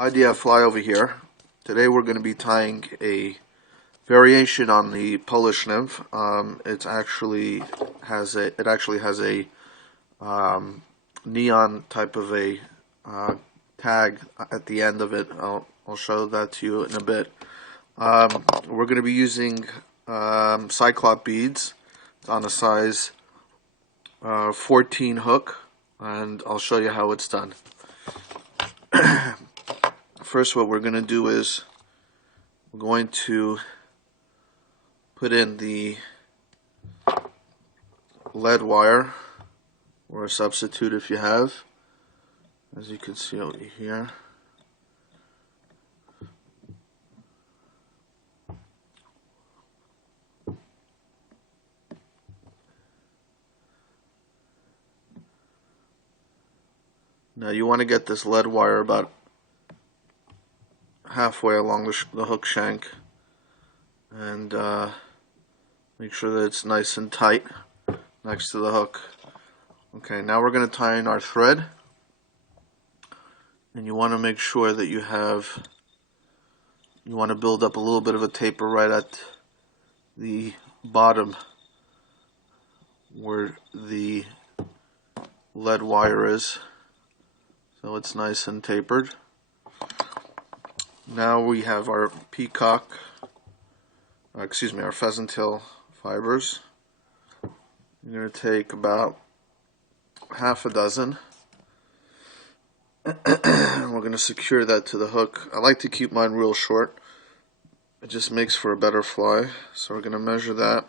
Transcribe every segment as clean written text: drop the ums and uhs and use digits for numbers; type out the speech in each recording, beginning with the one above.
IDF Fly over here. Today we're going to be tying a variation on the Polish nymph. It actually has a neon type of a tag at the end of it. I'll show that to you in a bit. We're going to be using Cyclop beads. It's on a size 14 hook, and I'll show you how it's done. First, what we're going to do is we're going to put in the lead wire, or a substitute if you have, as you can see over here. Now you want to get this lead wire about halfway along the hook shank, and make sure that it's nice and tight next to the hook. Okay, now we're going to tie in our thread, and you want to make sure that you want to build up a little bit of a taper right at the bottom where the lead wire is, so it's nice and tapered. Now we have our our pheasant tail fibers. You're going to take about half a dozen. We're going to secure that to the hook. I like to keep mine real short. It just makes for a better fly. So we're going to measure that,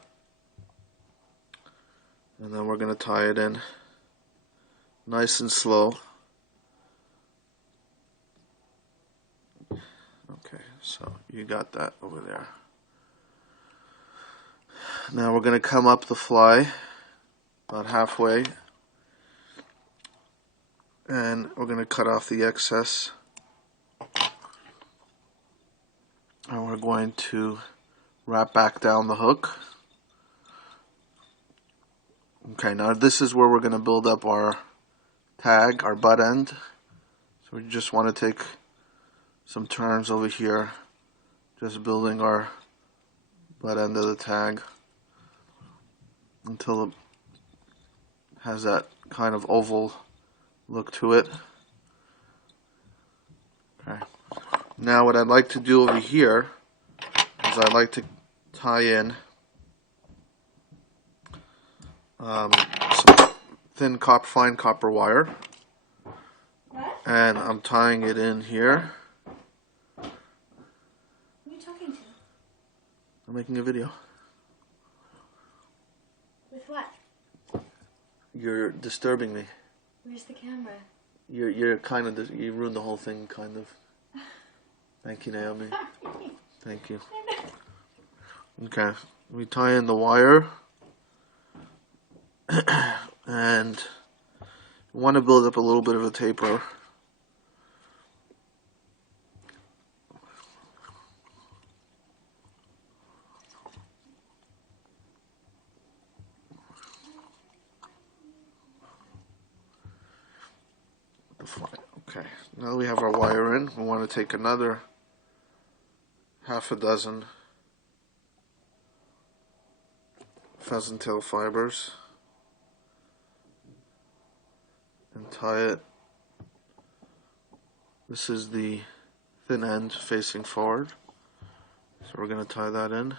and then we're going to tie it in nice and slow. Okay, so you got that over there. Now we're going to come up the fly about halfway, and we're going to cut off the excess, and we're going to wrap back down the hook. Okay, now this is where we're going to build up our tag, our butt end. So we just want to take some turns over here, just building our butt end of the tag until it has that kind of oval look to it. Okay. Now what I'd like to do over here is I'd like to tie in some thin fine copper wire, and I'm tying it in here. Who are you talking to? I'm making a video. With what? You're disturbing me. Where's the camera? You're kind of, you ruined the whole thing, kind of. Thank you, Naomi. Thank you. Okay, we tie in the wire, and we want to build up a little bit of a taper. Okay, now that we have our wire in, we want to take another half a dozen pheasant tail fibers and tie it. This is the thin end facing forward, so we're going to tie that in.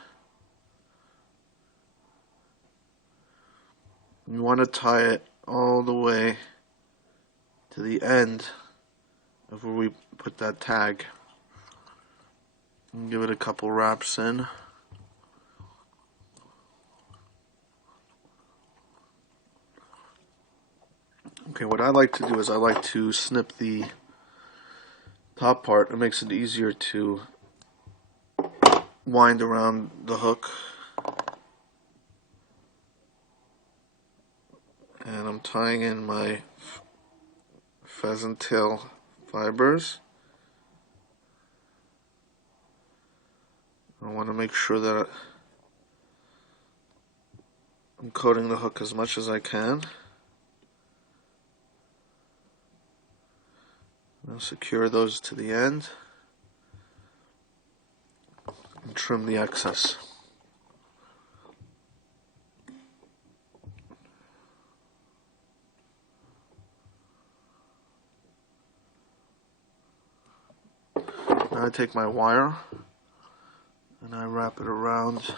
You want to tie it all the way to the end of where we put that tag, and give it a couple wraps in. Okay, what I like to do is I like to snip the top part. It makes it easier to wind around the hook. And I'm tying in my pheasant tail fibers. I want to make sure that I'm coating the hook as much as I can. Now secure those to the end and trim the excess. Now I take my wire and I wrap it around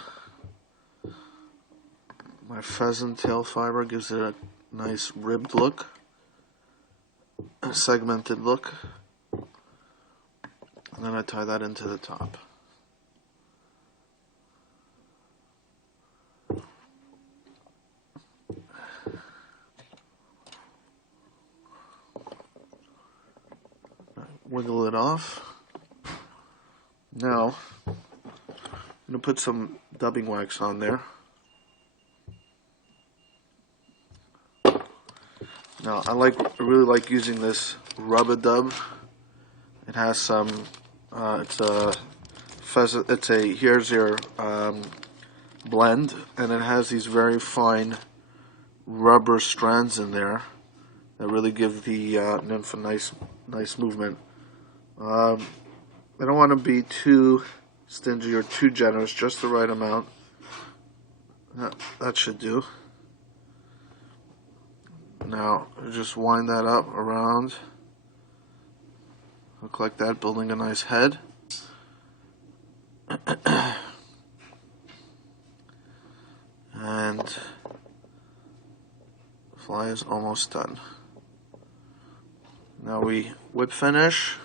my pheasant tail fiber. Gives it a nice ribbed look, a segmented look, and then I tie that into the top. Wiggle it off. Now I'm going to put some dubbing wax on there. Now I really like using this Rub-A-Dub. It has some it's a here's your blend, and it has these very fine rubber strands in there that really give the nymph a nice movement. I don't want to be too stingy or too generous, just the right amount. That should do. Now, just wind that up around. Look like that, building a nice head. And the fly is almost done. Now we whip finish.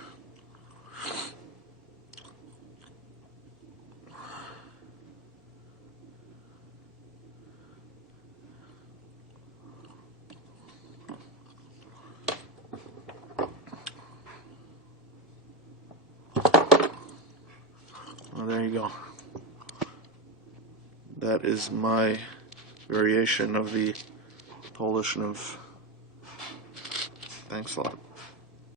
Well, there you go. That is my variation of the Polish nymph. Thanks a lot.